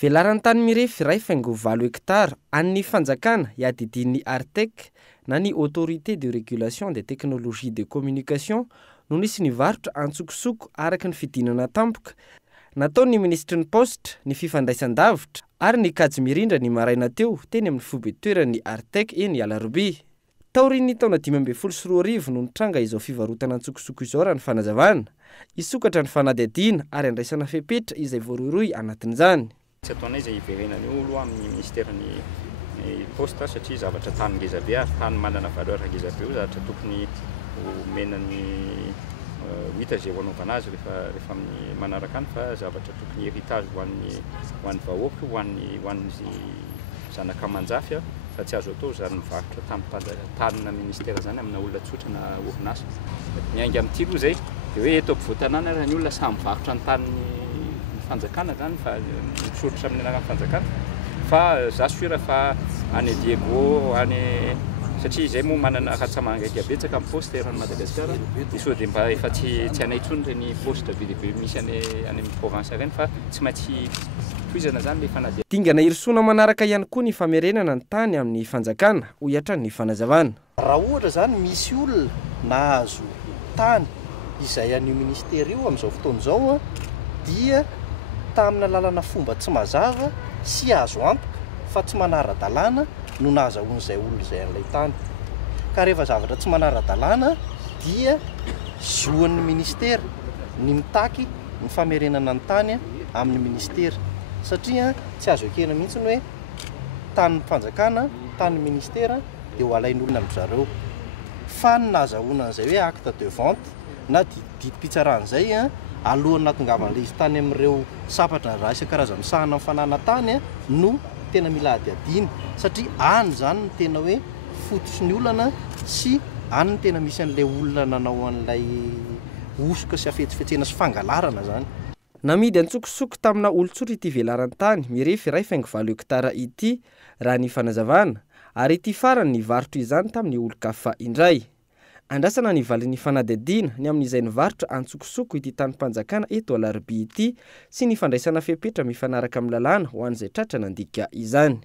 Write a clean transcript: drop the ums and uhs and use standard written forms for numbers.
Velaran'ny tany mirefy iray faingo 8 hektara an'ny fanjakana iadidin'ny Artec na ny autorité de régulation des technologies de communication no nisy nivarotra antsokosoko araka ny fidinana tampoka nataony ministry ny poste ny fifandraisan-davitra ary ny kajy mirindra ny maraina teo teny amin'ny fobe-toeran'ny Artec eny Alarobia. Taorian'ny taona 2024 no nitranga izao fivarotana antsokosoko izao raha ny fanazavana. Isokatra ny fanadihadiana ary andraisana fepetra izay voaroiroy anatin'izany. Tsy ataonay izay iverenany olo amin'ny ministerin'ny poste satria zavatra tany ngeza be ary tany manana valeur ngeza be io zavatra tokony omenany hita zay ho anaovana azy rehefa amin'ny manaraka any fa zavatra tokony héritage ho an'ny vahoaka ho an'ny zanaka aman-jafy fa tsy azo atao zany mivarotra tanina ministera zany amina olona tsotra na orinasa. Miainga amin'ity aloha zay dia hoe eto ampovoan-tanàna raha ny olona samy mivarotra ny taniny fanjakana zany fa misoritra amin'ny anarany fanjakana fa za suira fa any Diego any satria izay moa manana ratsamanga betsaka amin'ny poste eran'ny Madagasikara isao dia mba efa tsy anay intsony reny poste be lehibe misy any amin'ny province reny fa tsy maintsy toizana zany le fanadia. Dingana irisona manaraka ihany koa ny famerenana ny tany amin'ny fanjakana ho iatran'ny fanazavana. Raha ohatra zany misy olona nahazo tany izay an'io ministera io amin'izao fotoana izao dia tamina lalana fomba tsy mazava sy azo antoka fa tsy manara-dalàna no nahazahoan'izay olona izay an'ilay tany. Ka rehefa zavatra tsy manara-dalàna dia zoan'ny ministera ny mitaky ny famerenana ny tany amin'ny ministera satria tsy azo ekena mihitsy ny hoe tany fanjakana, tany ministera dia ho alain'olona amin'ny zareo. Fa ny nahazahoana an'izay hoe acte de vente na didim-pitsaran'izay alohan'ny nahatongavan'ilay izy tany amin'ireo sapatra raha isan-karazany misahana amin'ny fanana tany no tena mila adiadiana satria any zany ny tena hoe fototry ny olana sy any ny tena misy an'ilay olona nanao an'ilay osoka sy afetsifetsena sy fangalarana zany. Namidy antsokosoko tamina olon-tsotra ity velaran'ny tany mirefy 1,8 hektara ity raha ny fanazavana ary ity farany nivarotra izany tamin'ny olon-kafa indray. Andrasana ny valin'ny fanadihadiana ny amin'izay nivarotra antsokosoko ity tany-panjakana eto Alarobia ity sy ny fandraisana fepetra mifanaraka amin'ny lalàna ho an'izay tratra nandika izany.